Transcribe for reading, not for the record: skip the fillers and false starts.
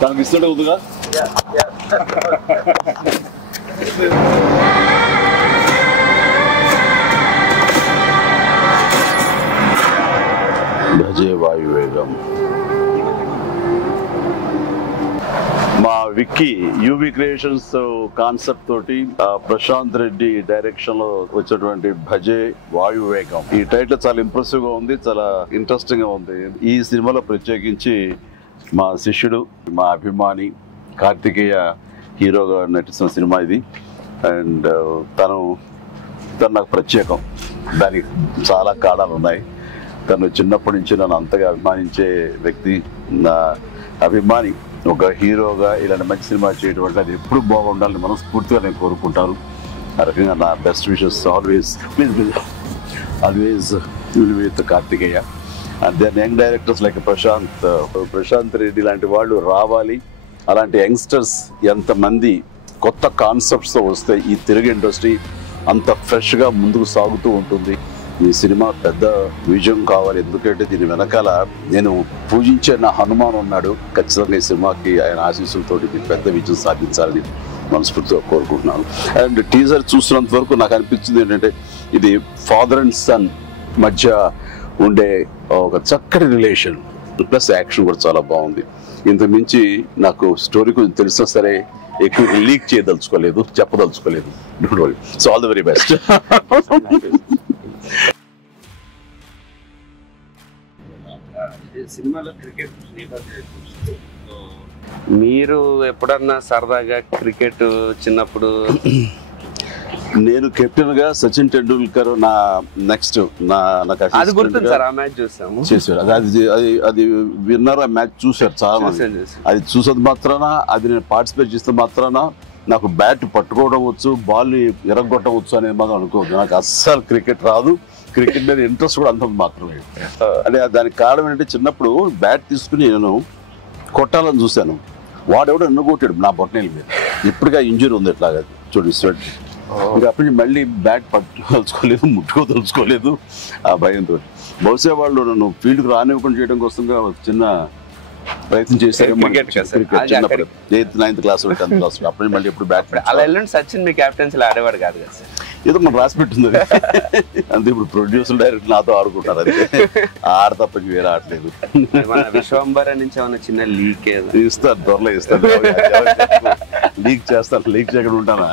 తనకి ఇస్తుంటే ఉందిగా. భజే వాయువేగం. మా విక్కీ యూవి క్రియేషన్స్ కాన్సెప్ట్ తోటి ప్రశాంత్ రెడ్డి డైరెక్షన్ లో వచ్చినటువంటి భజే వాయువేగం. ఈ టైటిల్ చాలా ఇంప్రెసివ్ గా ఉంది, చాలా ఇంట్రెస్టింగ్ గా ఉంది. ఈ సినిమాలో ప్రత్యేకించి మా శిష్యుడు, మా అభిమాని కార్తికేయ హీరోగా నటిస్తున్న సినిమా ఇది. అండ్ తను నాకు ప్రత్యేకం. దానికి చాలా కారణాలు ఉన్నాయి. తను చిన్నప్పటి నుంచి నన్ను అంతగా అభిమానించే వ్యక్తి. నా అభిమాని ఒక హీరోగా ఇలాంటి మంచి సినిమా చేయడం వల్ల అది ఎప్పుడు బాగుండాలని మనస్ఫూర్తిగా నేను కోరుకుంటాను. ఆ రకంగా నా best wishes always will with Karthikeya. And then young directors like Prashanth Reddy లాంటి వాళ్ళు రావాలి. అలాంటి యంగ్స్టర్స్ ఎంతమంది కొత్త కాన్సెప్ట్స్తో వస్తే ఈ తెలుగు ఇండస్ట్రీ అంత ఫ్రెష్గా ముందుకు సాగుతూ ఉంటుంది. ఈ సినిమా పెద్ద విజయం కావాలి. ఎందుకంటే దీని వెనకాల నేను పూజించే నా హనుమాన్ ఉన్నాడు. ఖచ్చితంగా ఈ సినిమాకి ఆయన ఆశీస్సులతో పెద్ద విజయం సాధించాలని మనస్ఫూర్తిగా కోరుకుంటున్నాను. అండ్ టీజర్ చూసినంత వరకు నాకు అనిపించింది ఏంటంటే ఇది ఫాదర్ అండ్ సన్ మధ్య ఉండే ఒక చక్కటి రిలేషన్ ప్లస్ యాక్షన్ కూడా చాలా బాగుంది. ఇంత మించి నాకు స్టోరీ కొంచెం తెలిసినా సరే ఎక్కువ లీక్ చేయదలుచుకోలేదు, చెప్పదలుచుకోలేదు. Don't worry. So all the very best. మీరు ఎప్పుడన్నా సరదాగా క్రికెట్ చిన్నప్పుడు? నేను కెప్టెన్ గా సచిన్ టెండూల్కర్ నా నెక్స్ట్ అది గుర్తుంది సార్. ఆ మ్యాచ్ చూసాము. చేశారు. అది విన్నర్. ఆ మ్యాచ్ చూశారు చాలా మంది. అది చూసేది మాత్రాన, అది నేను పార్టిసిపేట్ చేస్తే మాత్రాన నాకు బ్యాట్ పట్టుకోవడం వచ్చు, బాల్ ని ఎరగొట్టడం వచ్చు అనేది మాత్రం అనుకోవద్దు. నాకు అస్సలు క్రికెట్ రాదు. క్రికెట్ మీద ఇంట్రెస్ట్ కూడా అంత మాత్రమే. అంటే దానికి కారణం ఏంటంటే చిన్నప్పుడు బ్యాట్ తీసుకుని నేను కొట్టాలని చూశాను. వాడెవడో ఎన్నుకొట్టాడు నా బొట్టనేల మీద. ఇప్పటికే ఇంజరీ ఉంది ఎట్లాగా చూడు స్వెట్. ఇంకా అప్పటి నుంచి మళ్ళీ బ్యాట్ పట్టుకోదలుచుకోలేదు, ముట్టుకోదలుచుకోలేదు ఆ భయంతో. బహుశా వాళ్ళు నన్ను ఫీల్డ్కి రానివ్వకుండా చేయడం కోసంగా చిన్న ప్రయత్నం చేశారు. చిన్నప్పుడు 8th 9th class 10th class అప్పటి నుంచి మళ్ళీ ఎప్పుడు బ్యాట్. అలా వెళ్ళండి. సచిన్ మీ క్యాప్టెన్సీలో ఆడేవాడు కాదు కదా సార్? ఏదో మనం రాసి పెట్టింది అంతే. ఇప్పుడు ప్రొడ్యూసర్ డైరెక్ట్ నాతో ఆడుకుంటారు. అది ఆడ తప్ప వేరే ఆడలేదు. విశ్వంబర నుంచి ఏమన్నా చిన్న లీక్ ఇస్తాను, త్వరలో ఇస్తాను. లీక్ చేస్తాను. లీక్ చేయకుండా ఉంటానా?